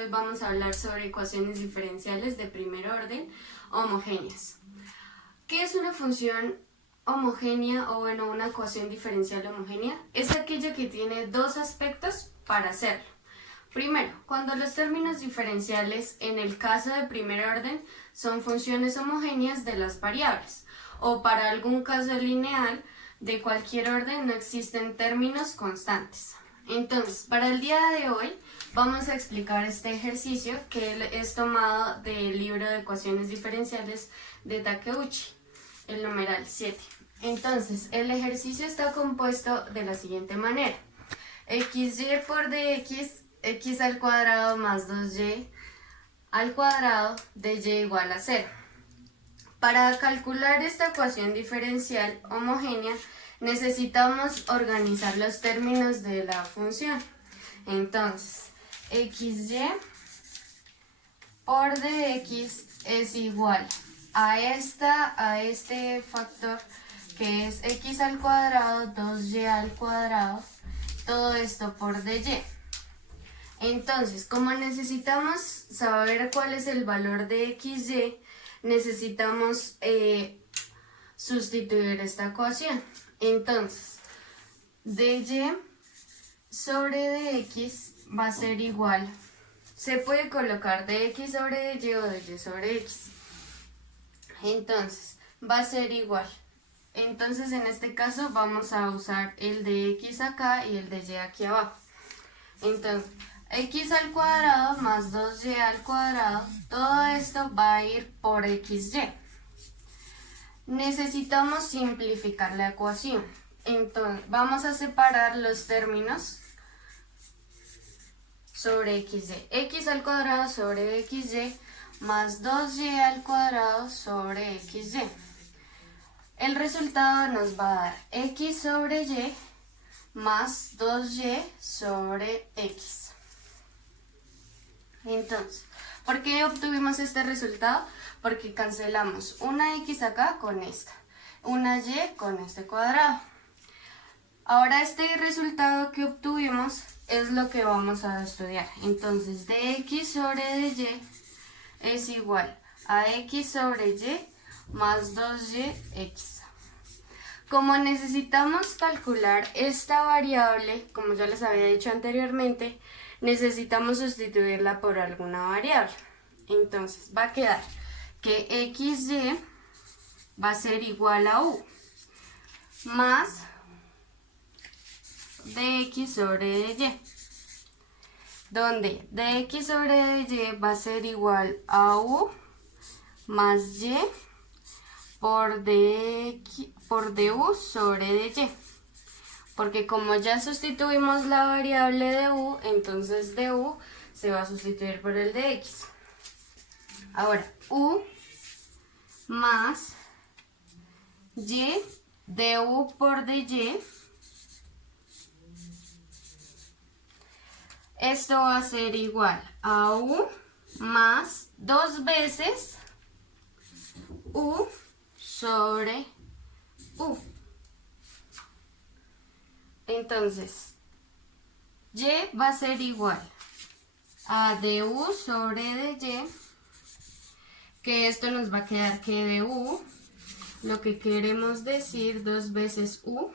hoy vamos a hablar sobre ecuaciones diferenciales de primer orden homogéneas. ¿Qué es una función homogénea o una ecuación diferencial homogénea? Es aquella que tiene dos aspectos para hacerlo. Primero, cuando los términos diferenciales en el caso de primer orden son funciones homogéneas de las variables, o para algún caso lineal de cualquier orden no existen términos constantes. Entonces, para el día de hoy vamos a explicar este ejercicio que es tomado del libro de ecuaciones diferenciales de Takeuchi, el numeral 7. Entonces, el ejercicio está compuesto de la siguiente manera: xy por dx, x al cuadrado más 2y al cuadrado de y igual a 0. Para calcular esta ecuación diferencial homogénea necesitamos organizar los términos de la función. Entonces, xy por dx es igual a este factor que es x al cuadrado 2y al cuadrado, todo esto por dy. Entonces, como necesitamos saber cuál es el valor de xy, necesitamos sustituir esta ecuación. Entonces, dy sobre dx va a ser igual. Se puede colocar dx sobre dy o dy sobre x. Entonces, va a ser igual. Entonces, en este caso vamos a usar el de x acá y el de y aquí abajo. Entonces, x al cuadrado más 2y al cuadrado, todo esto va a ir por xy. Necesitamos simplificar la ecuación. Entonces, vamos a separar los términos sobre xy. X al cuadrado sobre xy más 2y al cuadrado sobre xy. El resultado nos va a dar x sobre y más 2y sobre x. Entonces, ¿por qué obtuvimos este resultado? Porque cancelamos una x acá con esta, una y con este cuadrado. Ahora este resultado que obtuvimos es lo que vamos a estudiar. Entonces, dx sobre dy es igual a x sobre y más 2yx. Como necesitamos calcular esta variable, como ya les había dicho anteriormente, necesitamos sustituirla por alguna variable. Entonces va a quedar que xy va a ser igual a u más dx sobre dy, donde dx sobre dy va a ser igual a u más y por du sobre dy. Porque como ya sustituimos la variable de u, entonces du se va a sustituir por el de x. Ahora, u más y du por dy. Esto va a ser igual a u más 2 veces u sobre u. Entonces, y va a ser igual a du sobre dy, que esto nos va a quedar que du, lo que queremos decir 2 veces u,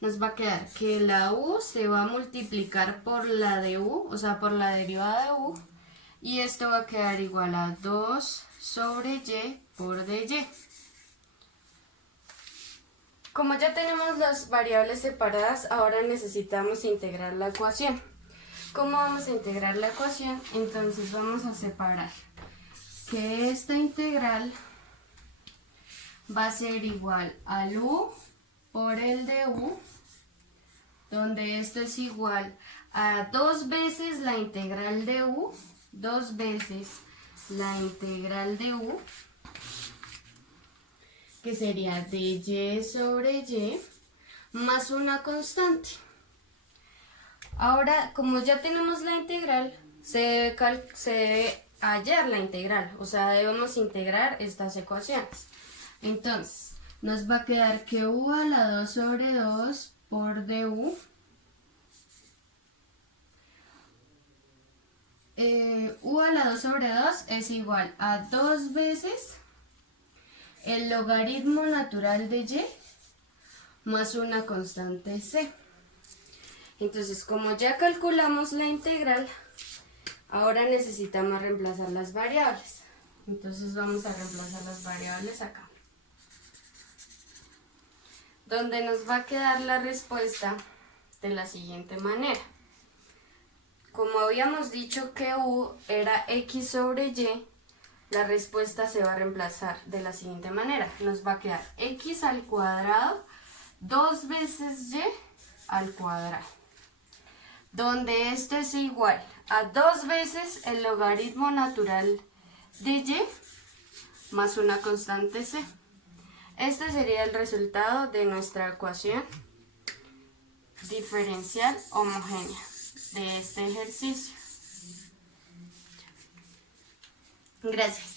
nos va a quedar que la u se va a multiplicar por la de u, o sea, por la derivada de u, y esto va a quedar igual a 2 sobre y por dy. Como ya tenemos las variables separadas, ahora necesitamos integrar la ecuación. ¿Cómo vamos a integrar la ecuación? Entonces vamos a separar que esta integral va a ser igual al u por el de u, donde esto es igual a 2 veces la integral de u, 2 veces la integral de u, que sería de y sobre y, más una constante. Ahora, como ya tenemos la integral, se debe hallar la integral, o sea, debemos integrar estas ecuaciones. Entonces, nos va a quedar que u a la 2 sobre 2 por du u a la 2 sobre 2 es igual a 2 veces el logaritmo natural de y más una constante c. Entonces, como ya calculamos la integral, ahora necesitamos reemplazar las variables. Entonces vamos a reemplazar las variables acá, donde nos va a quedar la respuesta de la siguiente manera. Como habíamos dicho que u era x sobre y, la respuesta se va a reemplazar de la siguiente manera. Nos va a quedar x al cuadrado 2 veces y al cuadrado, donde esto es igual a 2 veces el logaritmo natural de y más una constante c. Este sería el resultado de nuestra ecuación diferencial homogénea de este ejercicio. Gracias.